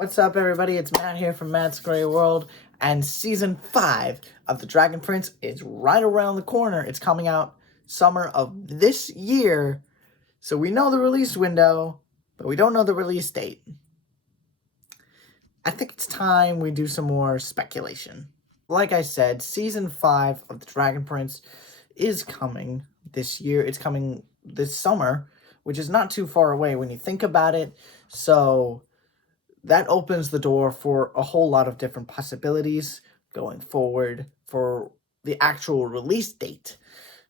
What's up, everybody? It's Matt here from Matt's Gray World, and Season 5 of The Dragon Prince is right around the corner. It's coming out summer of this year, so we know the release window, but we don't know the release date. I think it's time we do some more speculation. Like I said, Season 5 of The Dragon Prince is coming this year. It's coming this summer, which is not too far away when you think about it, so that opens the door for a whole lot of different possibilities going forward for the actual release date,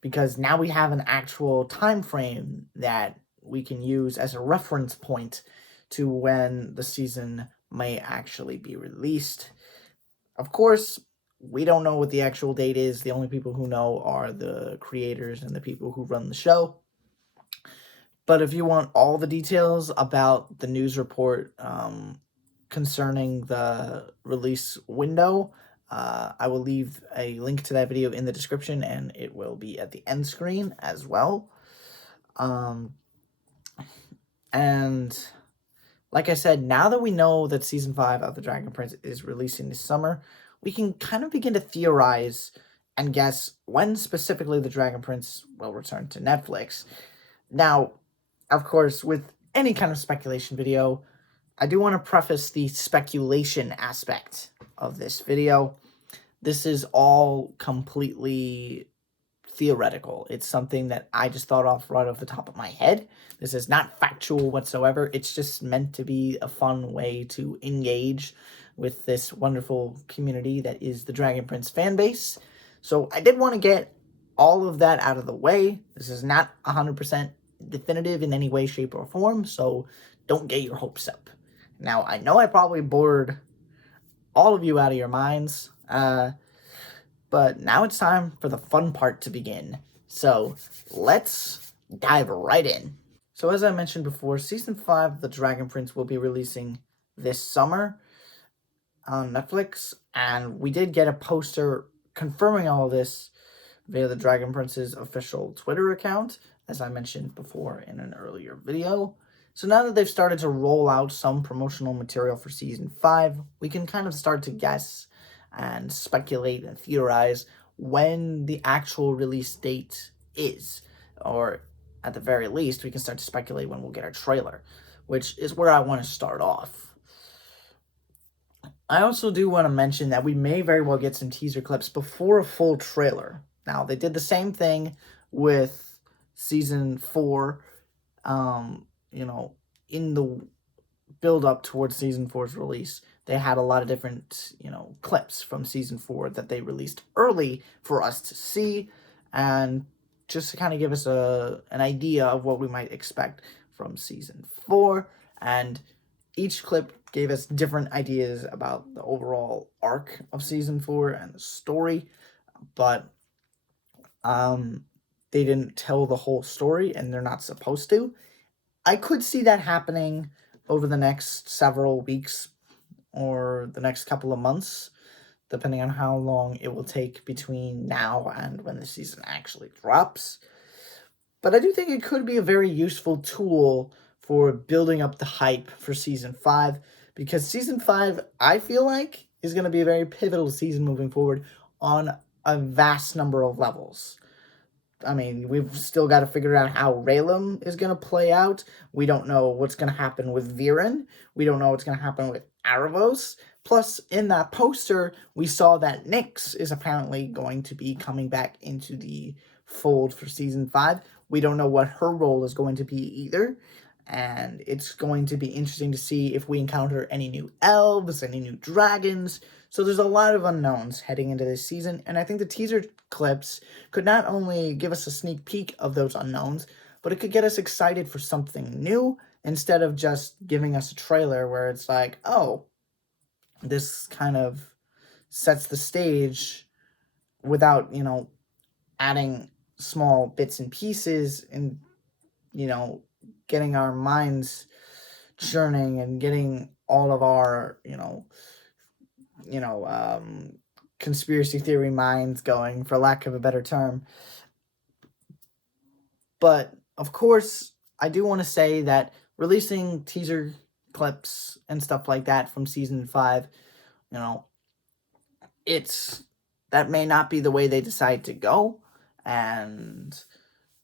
because now we have an actual time frame that we can use as a reference point to when the season may actually be released. Of course, we don't know what the actual date is. The only people who know are the creators and the people who run the show. But if you want all the details about the news report concerning the release window, I will leave a link to that video in the description, and it will be at the end screen as well. And like I said, now that we know that Season 5 of The Dragon Prince is releasing this summer, we can kind of begin to theorize and guess when specifically The Dragon Prince will return to Netflix. Now, of course, with any kind of speculation video, I do want to preface the speculation aspect of this video. This is all completely theoretical. It's something that I just thought off right off the top of my head. This is not factual whatsoever. It's just meant to be a fun way to engage with this wonderful community that is the Dragon Prince fan base. So I did want to get all of that out of the way. This is not 100% definitive in any way, shape, or form, so don't get your hopes up. Now, I know I probably bored all of you out of your minds, but now it's time for the fun part to begin. So let's dive right in. So as I mentioned before, Season 5 of The Dragon Prince will be releasing this summer on Netflix, and we did get a poster confirming all of this via the Dragon Prince's official Twitter account, as I mentioned before in an earlier video. So now that they've started to roll out some promotional material for Season 5, we can kind of start to guess and speculate and theorize when the actual release date is. Or at the very least, we can start to speculate when we'll get our trailer, which is where I want to start off. I also do want to mention that we may very well get some teaser clips before a full trailer. Now, they did the same thing with Season 4, in the build-up towards Season 4's release. They had a lot of different, clips from Season 4 that they released early for us to see, and just to kind of give us an idea of what we might expect from Season 4, and each clip gave us different ideas about the overall arc of Season 4 and the story, but they didn't tell the whole story, and they're not supposed to. I could see that happening over the next several weeks or the next couple of months, depending on how long it will take between now and when the season actually drops. But I do think it could be a very useful tool for building up the hype for Season 5, because Season 5, I feel like, is going to be a very pivotal season moving forward on a vast number of levels. I mean, we've still got to figure out how Raylan is going to play out. We don't know what's going to happen with Viren. We don't know what's going to happen with Aravos. Plus, in that poster, we saw that Nyx is apparently going to be coming back into the fold for Season 5. We don't know what her role is going to be either. And it's going to be interesting to see if we encounter any new elves, any new dragons. So there's a lot of unknowns heading into this season, and I think the teaser clips could not only give us a sneak peek of those unknowns, but it could get us excited for something new instead of just giving us a trailer where it's like, oh, this kind of sets the stage without, adding small bits and pieces and, getting our minds churning and getting all of our, conspiracy theory minds going, for lack of a better term. But, of course, I do want to say that releasing teaser clips and stuff like that from season 5, you know, it's that may not be the way they decide to go, and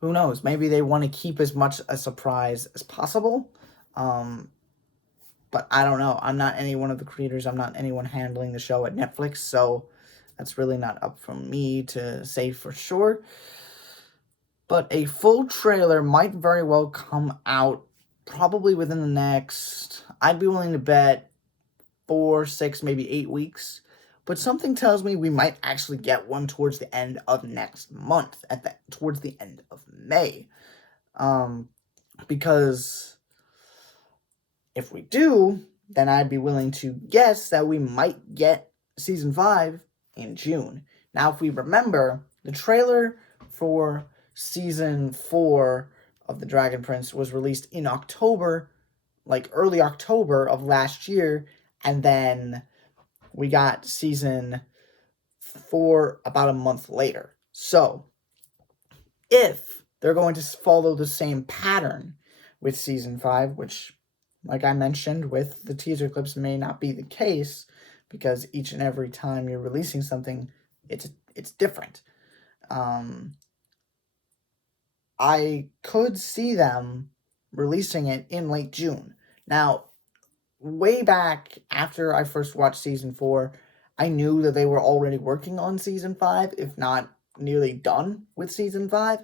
who knows, maybe they want to keep as much a surprise as possible. um but I don't know. I'm not any one of the creators. I'm not anyone handling the show at Netflix, so that's really not up for me to say for sure. But a full trailer might very well come out probably within the next, I'd be willing to bet, 4, 6, maybe 8 weeks. But something tells me we might actually get one towards the end of next month, towards the end of May. Because if we do, then I'd be willing to guess that we might get season 5 in June. Now, if we remember, the trailer for season 4 of The Dragon Prince was released in October, like early October of last year, and then we got season 4 about a month later. So, if they're going to follow the same pattern with season 5, which, like I mentioned, with the teaser clips may not be the case, because each and every time you're releasing something, it's different. I could see them releasing it in late June. Now, way back after I first watched season 4, I knew that they were already working on season 5, if not nearly done with season 5.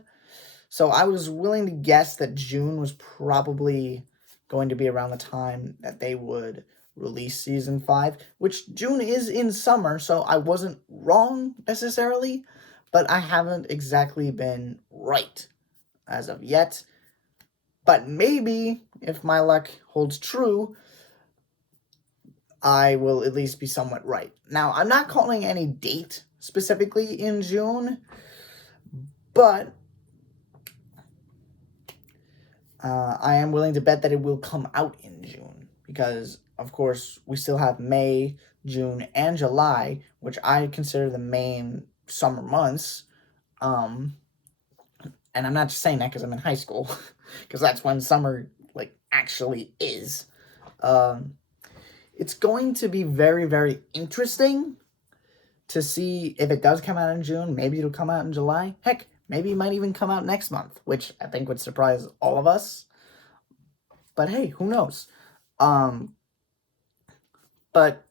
So I was willing to guess that June was probably going to be around the time that they would release season 5, which June is in summer, so I wasn't wrong necessarily, but I haven't exactly been right as of yet. But maybe, if my luck holds true, I will at least be somewhat right. Now, I'm not calling any date specifically in June, but I am willing to bet that it will come out in June, because, of course, we still have May, June, and July, which I consider the main summer months. And I'm not just saying that because I'm in high school, because that's when summer, like, actually is. It's going to be very, very interesting to see if it does come out in June. Maybe it'll come out in July. Heck, maybe it might even come out next month, which I think would surprise all of us. But hey, who knows? But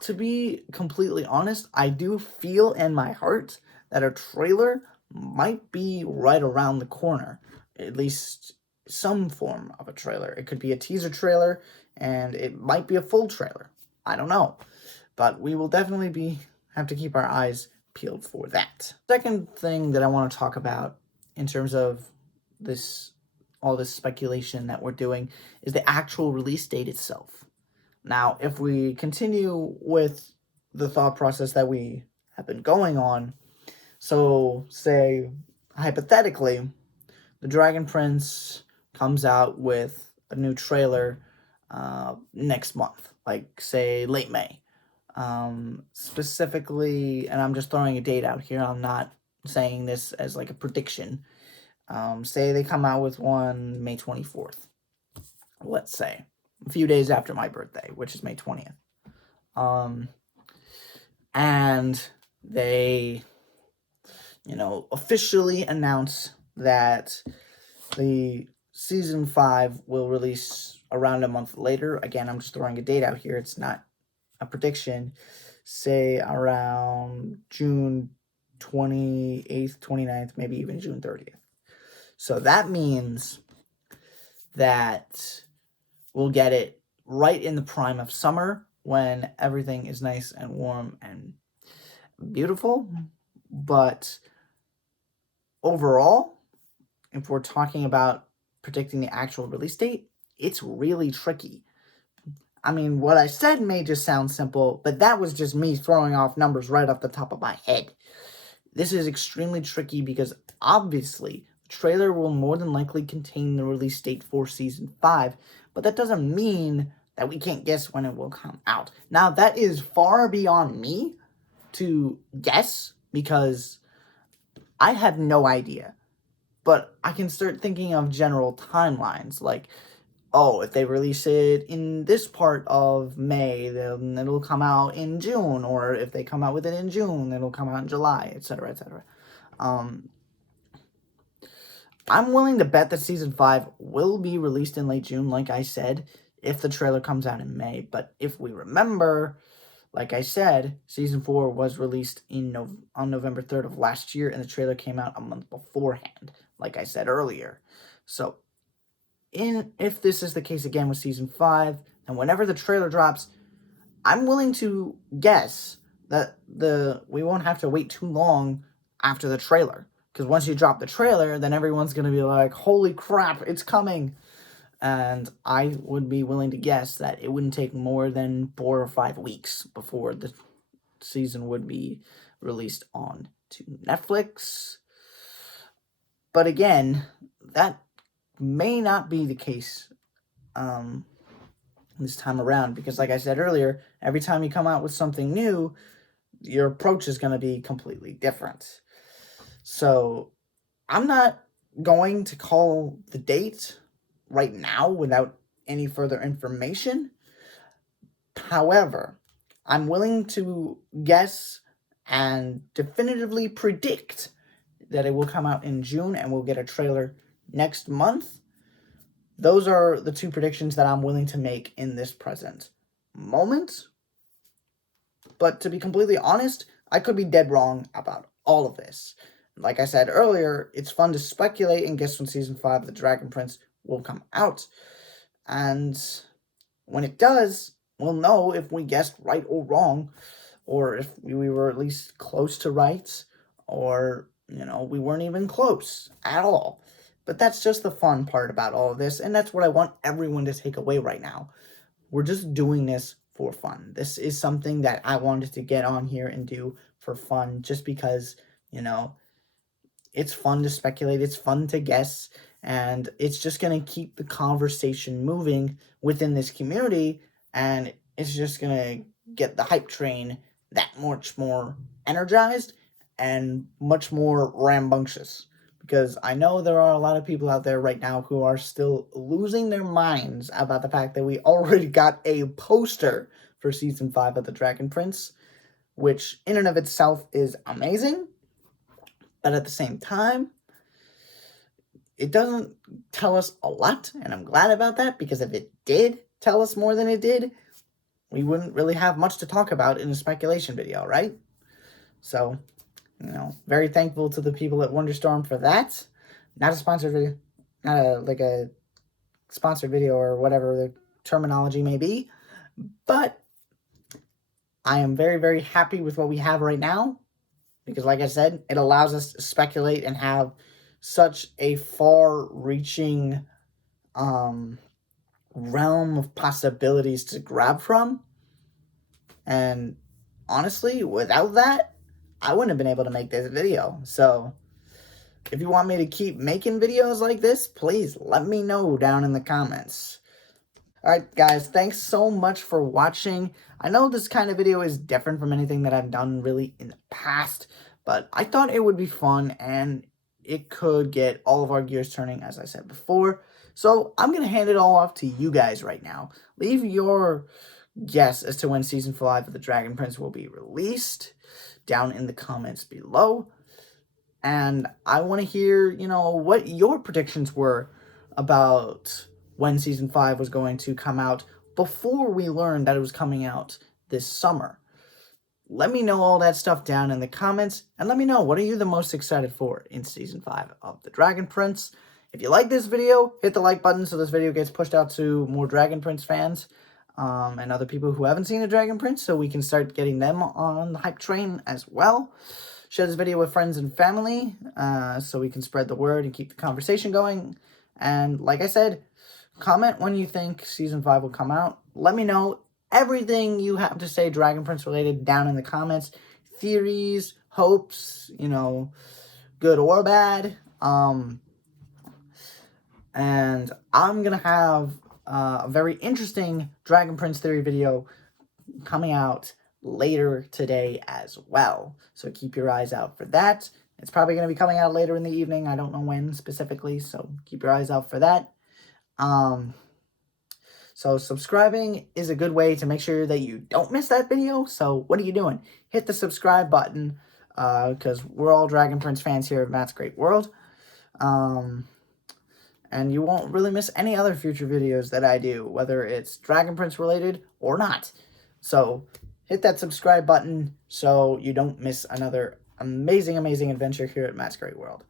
to be completely honest, I do feel in my heart that a trailer might be right around the corner. At least some form of a trailer. It could be a teaser trailer, and it might be a full trailer. I don't know. But we will definitely have to keep our eyes peeled for that. Second thing that I want to talk about in terms of all this speculation that we're doing is the actual release date itself. Now, if we continue with the thought process that we have been going on, so say, hypothetically, The Dragon Prince comes out with a new trailer next month, like, say, late May. Specifically, and I'm just throwing a date out here, I'm not saying this as like a prediction. Say they come out with one May 24th, let's say, a few days after my birthday, which is May 20th. And they, officially announce that the season 5 will release around a month later. Again, I'm just throwing a date out here. It's not a prediction. Say around June 28th, 29th, maybe even June 30th. So that means that we'll get it right in the prime of summer, when everything is nice and warm and beautiful. But overall, if we're talking about predicting the actual release date, it's really tricky. I mean, what I said may just sound simple, but that was just me throwing off numbers right off the top of my head. This is extremely tricky because, obviously, the trailer will more than likely contain the release date for Season 5, but that doesn't mean that we can't guess when it will come out. Now, that is far beyond me to guess, because I have no idea. But I can start thinking of general timelines, like, oh, if they release it in this part of May, then it'll come out in June, or if they come out with it in June, it'll come out in July, etc., etc. Um, I'm willing to bet that season 5 will be released in late June, like I said, if the trailer comes out in May. But if we remember, like I said, season 4 was released on November 3rd of last year, and the trailer came out a month beforehand, like I said earlier. So, if this is the case again with season 5, and whenever the trailer drops, I'm willing to guess that we won't have to wait too long after the trailer. Because once you drop the trailer, then everyone's going to be like, holy crap, it's coming. And I would be willing to guess that it wouldn't take more than 4 or 5 weeks before the season would be released on to Netflix. But again, that may not be the case this time around, because like I said earlier, every time you come out with something new, your approach is going to be completely different. So I'm not going to call the date right now without any further information. However, I'm willing to guess and definitively predict that it will come out in June and we'll get a trailer next month. Those are the two predictions that I'm willing to make in this present moment. But to be completely honest, I could be dead wrong about all of this. Like I said earlier, it's fun to speculate and guess when season 5 of The Dragon Prince will come out. And when it does, we'll know if we guessed right or wrong, or if we were at least close to right, or, we weren't even close at all. But that's just the fun part about all of this, and that's what I want everyone to take away right now. We're just doing this for fun. This is something that I wanted to get on here and do for fun, just because, it's fun to speculate, it's fun to guess, and it's just going to keep the conversation moving within this community, and it's just going to get the hype train that much more energized and much more rambunctious. Because I know there are a lot of people out there right now who are still losing their minds about the fact that we already got a poster for season 5 of The Dragon Prince, which in and of itself is amazing. But at the same time, it doesn't tell us a lot, and I'm glad about that, because if it did tell us more than it did, we wouldn't really have much to talk about in a speculation video, right? So, very thankful to the people at Wonderstorm for that. Not a sponsored video, not a sponsored video or whatever the terminology may be, but I am very, very happy with what we have right now, because like I said, it allows us to speculate and have such a far-reaching realm of possibilities to grab from. And honestly, without that, I wouldn't have been able to make this video. So if you want me to keep making videos like this, please let me know down in the comments. Alright guys, thanks so much for watching. I know this kind of video is different from anything that I've done really in the past, but I thought it would be fun and it could get all of our gears turning, as I said before. So I'm going to hand it all off to you guys right now. Leave your guess as to when season 5 of The Dragon Prince will be released down in the comments below. And I want to hear, what your predictions were about when season 5 was going to come out before we learned that it was coming out this summer. Let me know all that stuff down in the comments, and let me know, what are you the most excited for in season 5 of The Dragon Prince? If you like this video, hit the like button so this video gets pushed out to more Dragon Prince fans and other people who haven't seen The Dragon Prince, so we can start getting them on the hype train as well. Share this video with friends and family so we can spread the word and keep the conversation going. And like I said, comment when you think season 5 will come out. Let me know everything you have to say Dragon Prince related down in the comments. Theories, hopes, good or bad. And I'm going to have a very interesting Dragon Prince theory video coming out later today as well. So keep your eyes out for that. It's probably going to be coming out later in the evening. I don't know when specifically, so keep your eyes out for that. So subscribing is a good way to make sure that you don't miss that video. So what are you doing? Hit the subscribe button, because we're all Dragon Prince fans here at Matt's Great World. And you won't really miss any other future videos that I do, whether it's Dragon Prince related or not. So hit that subscribe button so you don't miss another amazing, amazing adventure here at Matt's Great World.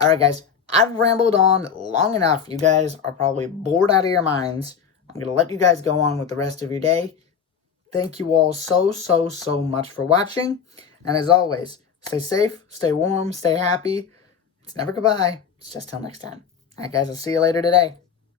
All right, guys, I've rambled on long enough. You guys are probably bored out of your minds. I'm going to let you guys go on with the rest of your day. Thank you all so, so, so much for watching. And as always, stay safe, stay warm, stay happy. It's never goodbye. It's just till next time. All right, guys, I'll see you later today.